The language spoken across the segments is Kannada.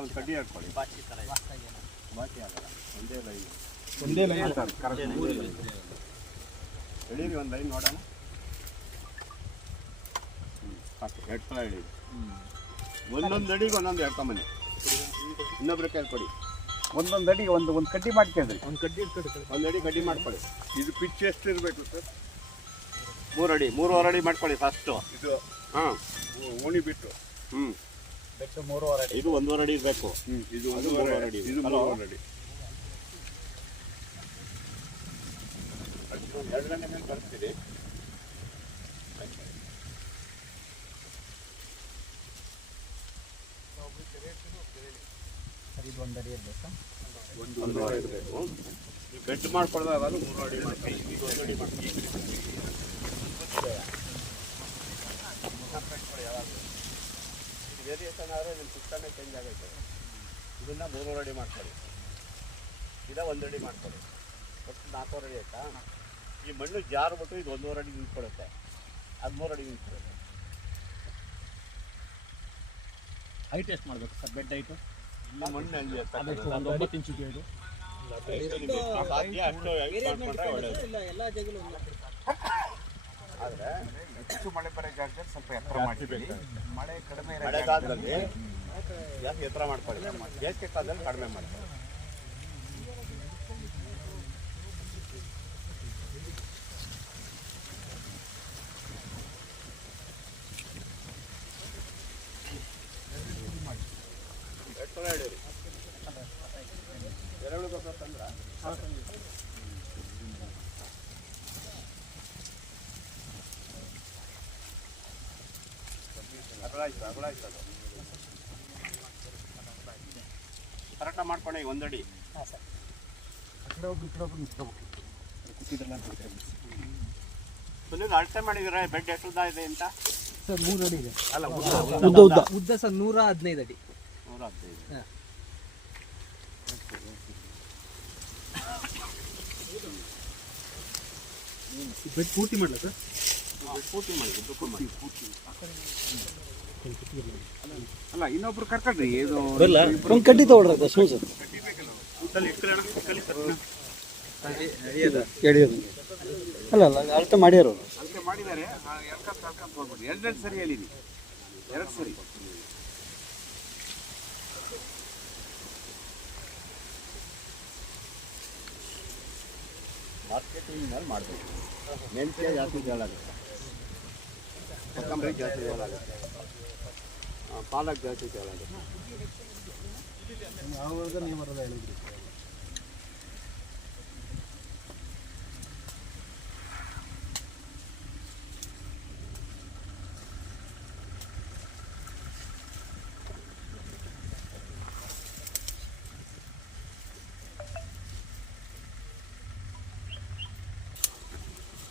ಒಂದು ಕಡ್ಡಿ ಹಾಕೊಳ್ಳಿ. ಬಾಕಿ ಆಗಲ್ಲ, ಒಂದೇ ಲೈನ್ ಎಳೀರಿ, ಒಂದು ಲೈನ್ ನೋಡೋಣ. ಸಾಕು, 2 ಸಲ ಎಳೀರಿ. ಒಂದೊಂದು ಅಡಿಗೆ ಒಂದೊಂದು ಎಡ್ಕೊಂಬನ್ನಿ. ಇನ್ನೊಬ್ರು ಕೈ ಕೊಡಿ. ಒಂದೊಂದು ಅಡಿಗೆ ಒಂದು ಕಡ್ಡಿ ಮಾಡ್ಕೊಂಡ್ರಿ. ಒಂದು ಅಡಿ ಕಡ್ಡಿ ಮಾಡ್ಕೊಳ್ಳಿ. ಇದು ಪಿಚ್ ಎಷ್ಟು ಇರಬೇಕು ಸರ್? 3 ಅಡಿ 3.5 ಅಡಿ ಮಾಡ್ಕೊಳ್ಳಿ ಫಸ್ಟು. ಇದು ಹಾಂ, ಓಣಿ ಬಿಟ್ಟು. ಬೆಟ್ಟು 3.5 ಅಡಿ. ಇದು 1.5 ಅಡಿ ಇರಬೇಕು. ಇದು 1.5 ಅಡಿ. ಇದು 3.5 ಅಡಿ. 2 ಗಂಟೆ ಮೇಲೆ ಬರ್ತೀರಿ. ಇದು 1 ಅಡಿ ಇರಬೇಕಾ? 1.5 ಅಡಿ ಇರಬೇಕು. ಬೆಟ್ ಮಾಡ್ಕೊಳ್ದಾಗ ಅದು 3 ಅಡಿ ಮಾಡ್ತೀವಿ. ಈಗ 1 ಅಡಿ ಮಾಡ್ತೀವಿ. ವೇರಿಯೇಷನ್ ಆದರೆ ನಿಮ್ಮ ಸಿಸ್ಟಮೇ ಚೇಂಜ್ ಆಗೈತೆ. ಇದನ್ನು 3 ಅಡಿ ಮಾಡ್ಕೊಳ್ಳಿ. ಇದ 1 ಅಡಿ ಮಾಡ್ಕೊಳ್ಳಿ. ಒಟ್ಟು 4 ಅಡಿ ಆಯ್ತಾ? ಈ ಮಣ್ಣು ಜಾರ್ಬಿಟ್ಟು ಇದು 1.5 ಅಡಿ ನಿಂತ್ಕೊಳ್ಳುತ್ತೆ. ಅದು 3 ಅಡಿ ನಿಂತ್ಕೊಳ್ಳುತ್ತೆ. ಹೈಟ್ ಎಷ್ಟು ಮಾಡಬೇಕು ಸರ್? ಬೆಡ್ ಹೈಟು ಈ ಮಣ್ಣು ಅಲ್ಲಿ ಒಂದು 9 ಇಂಚು ಇದು ಸಾಧ್ಯ. ಅಷ್ಟು ಹೈಟ್ ಮಾಡ್ಕೊಂಡ್ರೆ ಒಳ್ಳೆಯದು. ಆದರೆ ಹೆಚ್ಚು ಮಳೆ ಬರೋ ಜಾಗದಲ್ಲಿ ಸ್ವಲ್ಪ ಎತ್ತರ ಮಾಡ್ತೀವಿ. ಮಳೆ ಕಡಿಮೆ ಇರೋ ಮಳೆಗಾಲದಲ್ಲಿ ಜಾಸ್ತಿ ಎತ್ತರ ಮಾಡ್ಕೊಳ್ಳಿ. ಬೇಸಿಗೆ ಕಾಲದಲ್ಲಿ ಕಡಿಮೆ ಮಾಡ್ಕೊಳ್ಳಿ. ಎರಡು ಗೊಬ್ಬರ ತಂದ್ರ ಅಗಳಾಯ್ತು ಅದು ಕರೆಕ್ಟಾಗಿ ಮಾಡ್ಕೊಂಡೆ. 1 ಅಡಿ. ಹಾಂ ಸರ್. ಆ ಕಡೆ ಒಬ್ರು ನಿಂತ್ಕೋಬೇಕು. ಕೂತಿದ್ದಲ್ಲ ಅಂತ ಸುನಿಲ್ ಅಳತೆ ಮಾಡಿದ್ರೆ ಬೆಡ್ ಎಷ್ಟು ಉದ್ದ ಇದೆ ಅಂತ ಸರ್? 3 ಅಡಿ ಇದೆ. ಅಲ್ಲ, ಉದ್ದ ಸರ್ 115 ಅಡಿ. 115. ಹಾಂ. ಬೆಡ್ ಪೂರ್ತಿ ಮಾಡಲ ಸರ್? ಪೂರ್ತಿ ಮಾಡಿ. ಅಲ್ಲ, ಇನ್ನೊಬ್ರು ಕರ್ಕೊಂಡ್ರಿ. ಇದು ಒಂದು ಕಡ್ಡಿ ತಗೊಳ್ರಿ ಸರ್. ಅಲ್ಲ ಅಳತೆ ಮಾಡ್ಯಾರ. ಅಳತೆ ಮಾಡಿದ್ದಾರೆ. ಕರ್ಕೊಂತ ಹೋಗ್ಬಿಡಿ. 2 ಸರಿ ಹೇಳಿನಿ. 2 ಸರಿ. ಮಾರ್ಕೆಟಿಂಗ್ ಮೇಲೆ ಮಾಡಬೇಕು. ಮೆಂತ್ಯ ಜಾಸ್ತಿ ಜಾಲಾಗುತ್ತೆ, ಕೊತ್ತಂಬರಿ ಜಾಸ್ತಿ ಜಾಲಾಗುತ್ತೆ, ಪಾಲಕ್ ಜಾಸ್ತಿ ಜಾಲಾಗುತ್ತೆ. ಯಾವಾಗ ನೀವು ಬರೋದ ಹೇಳಿದ್ರಿ?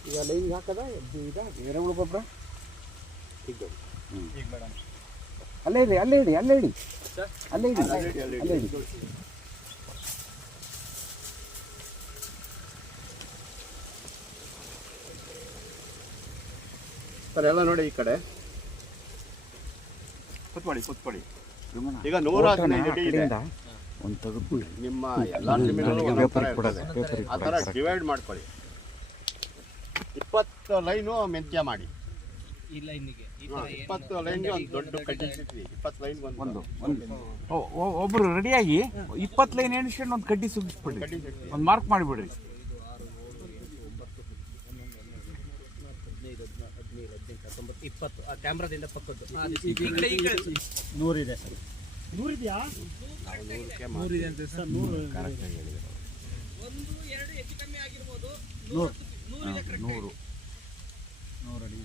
ಈಗ ಲೈನ್ ಹಾಕದ ಈಗ ಎರೆಹುಳು ಗೊಬ್ಬರ ಈಗ ಬೇಡ. ಅಲ್ಲೇ ಇಡಿ. ಸರ್ ಎಲ್ಲ ನೋಡಿ ಈ ಕಡೆ ಕೂತ್ಕೊಳ್ಳಿ. ಈಗ 115 ಅಡಿ ಇದೆ. ಒಂದು ತೆಗೆದು ನಿಮ್ಮ ಎಲ್ಲ ಆ ಥರ ಡಿವೈಡ್ ಮಾಡ್ಕೊಳ್ಳಿ. 20 ಲೈನು ಮೆಂತ್ಯ ಮಾಡಿ. ಈ ಲೈನಿಗೆ 20 ಲೈನ್ಗೆ ಒಂದು ದೊಡ್ಡ ಕಡ್ಡಿ ಸಿಗ್ತೀವಿ. 20 ಲೈನ್ಗೆ ಒಂದು ಒಬ್ರು ರೆಡಿಯಾಗಿ 20 ಲೈನ್ ಎಣಿಸ್ಕೊಂಡು ಒಂದು ಕಡ್ಡಿ ಸುಗಿಸ್ಬಿಡ್ರಿ. ಕಡ್ಡಿ ಸಿಗ್ತೀವಿ. ಒಂದು ಮಾರ್ಕ್ ಮಾಡಿಬಿಡ್ರಿ. 20 ಆ ಕ್ಯಾಮ್ರಾದಿಂದ ಪಕ್ಕದ್ದು 100 ಇದೆ ಸರ್. 100 ಇದೆಯಾ? 100 ಇದೆ ಅಂತ ಸರ್. 100 ಕರೆಕ್ಟಾಗಿ ಹೇಳಿದ್ರು. 1 2 ಹೆಚ್ಚು ಕಮ್ಮಿ ಆಗಿರ್ಬೋದು. 100 ಅಡಿ.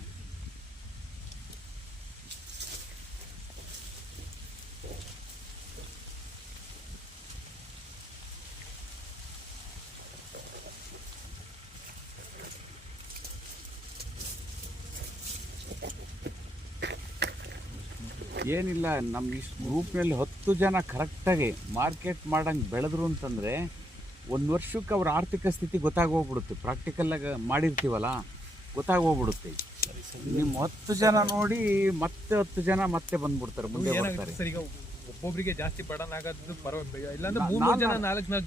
ಏನಿಲ್ಲ, ನಮ್ಮ ಈ ಗ್ರೂಪ್ನಲ್ಲಿ 10 ಜನ ಕರೆಕ್ಟಾಗಿ ಮಾರ್ಕೆಟ್ ಮಾಡಂಗೆ ಬೆಳೆದ್ರು ಅಂತಂದರೆ ಒಂದು ವರ್ಷಕ್ಕೆ ಅವ್ರ ಆರ್ಥಿಕ ಸ್ಥಿತಿ ಗೊತ್ತಾಗೋಗ್ಬಿಡುತ್ತೆ. ಪ್ರಾಕ್ಟಿಕಲ್ಲಾಗಿ ಮಾಡಿರ್ತೀವಲ್ಲ, ಗೊತ್ತಾಗೋಗ್ಬಿಡುತ್ತೆ. ನಿಮ್ಮ 10 ಜನ ನೋಡಿ ಮತ್ತೆ 10 ಜನ ಮತ್ತೆ ಬಂದ್ಬಿಡ್ತಾರೆ, ಮುಂದೆ ಬರ್ತಾರೆ. ಸರ್ ಈಗ ಒಬ್ಬೊಬ್ರಿಗೆ ಜಾಸ್ತಿ ಬಡನ್ ಆಗೋದು ಪರವಾಗಿಲ್ಲ, ಇಲ್ಲಾಂದ್ರೆ 3 ಜನ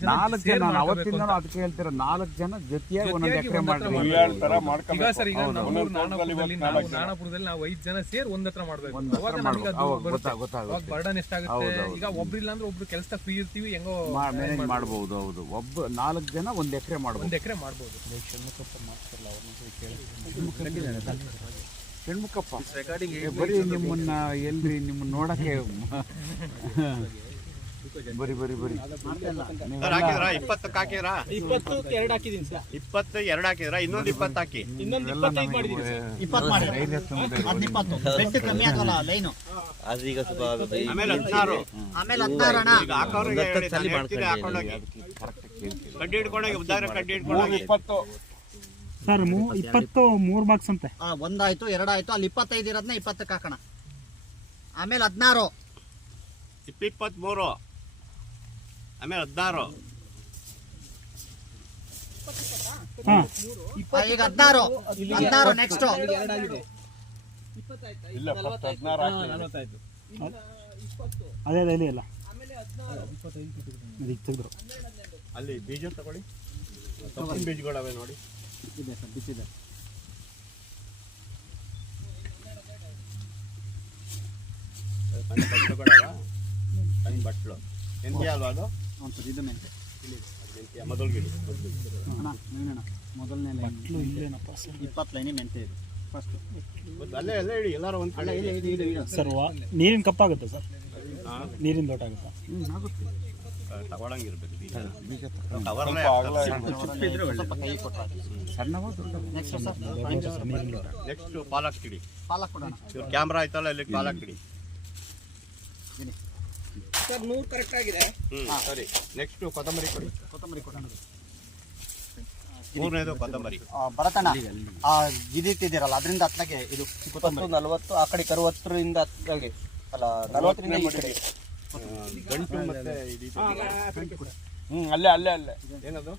4 ಜನ ನಾನು ಅವತ್ತಿಂದ ಅದಕ್ಕೆ ಹೇಳ್ತೀರ, 4 ಜನ ಜೊತೆಯಾಗಿ ಒಂದೊಂದು ಎಕರೆ ಮಾಡ್ರಿ. ಈಗ ಸರ್ ಈಗ ನಾವು ನಾಣಾಪುರದಲ್ಲಿ ನಾವು 5 ಜನ ಸೇರಿ ಒಂದ್ ಹತ್ರ ಮಾಡ್ಬೇಕು. ಅವಾಗ ನಮಗೆ ಅದು ಬರುತ್ತೆ. ಅವಾಗ ಬರ್ಡನ್ ಎಷ್ಟಾಗುತ್ತೆ. ಈಗ ಒಬ್ರಿಲ್ಲ ಅಂದ್ರೆ ಒಬ್ರು ಕೆಲಸ ಫ್ರೀ ಇರ್ತೀವಿ, ಹೆಂಗೋ ಮ್ಯಾನೇಜ್ ಮಾಡ್ಬೋದು. ಹೌದು, 4 ಜನ 1 ಎಕರೆ ಮಾಡ್ಬೋದು. 1 ಎಕರೆ ಮಾಡ್ಬೋದು. ಷಣ್ಮುಖಪ್ಪ ಬರೀ ನಿಮ್ಮನ್ನ ಎಲ್ರಿ ನಿಮ್ಮನ್ನ ನೋಡಕ್ಕೆ ಬರಿ ಹಾಕಿದ್ರಾ? 20 ಹಾಕಿದ್ರಾ? 20 2 ಹಾಕಿದೀನಿ ಸರ್. 20 2 ಹಾಕಿದ್ರಾ? ಇನ್ನೊಂದು 20 ಹಾಕಿ. ಇನ್ನೊಂದು 25 ಮಾಡಿದೀನಿ ಸರ್. 20 ಮಾಡಿದ್ರೆ 20 ಬೆಡ್ ಕಮ್ಮಿ ಆಗಲ್ಲ ಲೈನು. ಆಮೇಲೆ 16 ಆಮೇಲೆ 16 ಅಣ್ಣ. ಈಗ ಹಾಕೋರಿಗೆ ಹಾಕೊಂಡೋಗಿ ಕಡ್ಡಿ ಹಿಡ್ಕೊಂಡೋಗಿ ಉದ್ದಾರ ಕಡ್ಡಿ ಹಿಡ್ಕೊಂಡೋಗಿ 20 ಸರ್ 23 ಬಾಕ್ಸ್ ಅಂತೆ. ಒಂದಾಯ್ತು, 2 ಆಯ್ತು. ಅಲ್ಲಿ 25 ಇರೋದನ್ನ 20ಕ್ಕೆ ಹಾಕೋಣ. ಆಮೇಲೆ 16 23 ಆಮೇಲೆ 16 ಈಗ 16 ನೆಕ್ಸ್ಟ್ ಅದೇ ಇಲ್ಲಿ ಇಲ್ಲ ಅಲ್ಲಿ ಬೀಜ ತಗೊಳ್ಳಿ. ತಪ್ಪಿನ ಬೀಜಗಳವೆ ನೋಡಿ. ಇದೆ ಸರ್, ಬಿಟ್ಟಿದೆ. ಸಣ್ಣ ಬಟ್ಲು ಎಂತಿ ಅಲ್ವಾ ಅದು? ಸರ್ ಇದು ಮೆಂತೆ ಮೊದಲು ಗಿಡ ಅಣ್ಣ, ನೀನಣ್ಣ ಮೊದಲನೇ ಲೈನ್ 20 ಲೈನಿ ಮೆಂತೆ ಇದೆ ಫಸ್ಟ್. ಅಲ್ಲೇ ಎಲ್ಲ ಇಡಿ, ಎಲ್ಲಾರು ಒಂದು ಕಡೆ ಸರ್ ನೀರಿನ ಕಪ್ಪಾಗುತ್ತೆ ಸರ್, ನೀರಿನ ಲೋಟ ಆಗುತ್ತೆ. ತಗೊಳಂಗಿರ್ಬೇಕು. ಸ್ವಲ್ಪ ಕೈ ಕೊಟ್ಟ. ನೆಕ್ಸ್ಟ್ ಸರ್ ನೆಕ್ಸ್ಟ್ ಪಾಲಕ್ ಗಿಡಿ. ಪಾಲಕ್ ಕೊಡೋಣ. ಇವ್ರ ಕ್ಯಾಮ್ರಾ ಆಯ್ತಲ್ಲ, ಇಲ್ಲಿ ಪಾಲಕ್ ಗಿಡಿ. ಸರ್ 100 ಕರೆಕ್ಟ್ ಆಗಿದೆ. ಸರಿ. ನೆಕ್ಸ್ಟ್ ಕೊತ್ತಂಬರಿ ಕೊಡಿ. ಕೊತ್ತಂಬರಿ ಕೊಡೋಣ. 3ನೇದು ಕೊತ್ತಂಬರಿ. ಬರತಣ್ಣ ಇದಿಟ್ಟಿದ್ದೀರಲ್ಲ ಅದರಿಂದ ಹತ್ಲಾಗೆ ಇದು ಕೊತ್ತಂಬರಿ 40 ಆ ಕಡೆ 60ರಿಂದ ಹತ್ಲಾಗೆ ಅಲ್ಲ 40ರಿಂದ ಈ ಕಡೆ ಗಂಟು ಮತ್ತೆ ಅಲ್ಲೇ ಏನದು?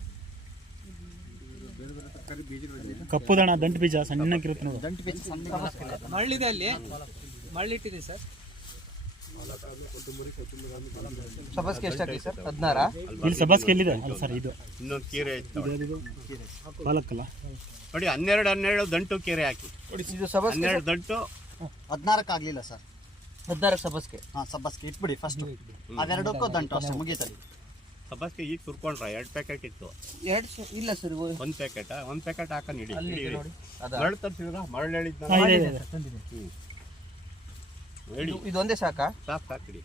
ಕಪ್ಪುದಣ ದಂಟು ಬೀಜ ಸಣ್ಣಕ್ಕಿರುತ್ತೆ ನೋಡಿ. ದಂಟು ಬೀಜ ಸಣ್ಣ ಮರಳಿದೆ, ಅಲ್ಲಿ ಮರಳಿಟ್ಟಿದೆ ಸರ್. ಸಬಸ್ಗೆ ಎಷ್ಟಾಗಿ ಸರ್? 16 ಇಲ್ಲಿ ಸಬಸ್ಗೆ ಎಲ್ಲಿದೆ? ಅಲ್ಲ ಸರ್ ಇದು ಇನ್ನೊಂದು ಕೀರೆ ಐತೆ ಪಾಲಕ್ಕಲ್ಲ ನೋಡಿ. 12 ದಂಟು ಕೀರೆ ಹಾಕಿ. ಇದು ಸಬಸ್ಗೆ 12 ದಂಟು 16ಕ್ಕೆ ಆಗಲಿಲ್ಲ ಸರ್. 16 ಸಬಸ್ಗೆ. ಸಬ್ಬಸ್ಗೆ ಇಟ್ಬಿಡಿ ಫಸ್ಟ್. ಅದೆರಡಕ್ಕೂ ದಂಟು ಅಷ್ಟೇ, ಮುಗೀತಲ್ಲಿ. ಸಬಸ್ಗೆ ಈಗ ತುರ್ಕೊಂಡ್ರ 2 ಪ್ಯಾಕೆಟ್ ಇತ್ತು. 2 ಇಲ್ಲ ಸರ್, 1 ಪ್ಯಾಕೆಟ್ ಹಾಕೊಂಡು ಇಡಿ. ನೋಡಿ ಮರಳು ತರಿಸಿದ್ರ? ಮರಳು ಹೇಳಿದ್ನ ಇದೊಂದೇ ಸಾಕಾ? ಸಾಕಿಡಿ.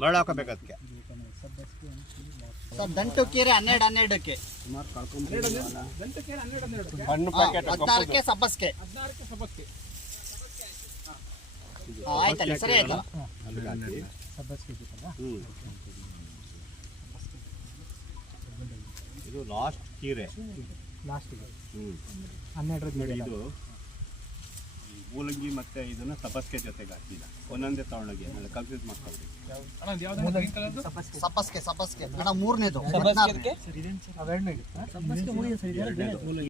ಮರಳು ಹಾಕೋಬೇಕು ಅದಕ್ಕೆ. ಸರ್ ದಂಟು ಕೀರೆ 12ಕ್ಕೆ 16ಕ್ಕೆ ಸಬ್ಬಸ್ಗೆ. ಆಯ್ತಲ್ಲ, ಸರಿ ಆಯ್ತಲ್ಲ. ಇದು ಲಾಸ್ಟ್ ಕೀರೆ. ಇದು ಮೂಲಂಗಿ ಮತ್ತೆ ಇದನ್ನ ಸಬ್ಬಸ್ಗೆ ಜೊತೆಗೆ ಹಾಕಿಲ್ಲ, ಒಂದೊಂದೇ ತಗೊಂಡೋಗಿ ಕನ್ಫ್ಯೂಸ್ ಮಾಡ್ಕೊಳ್ಳಿ. ಸಬ್ಬಸ್ಗೆ ಅಣ್ಣ 3ನೇದು.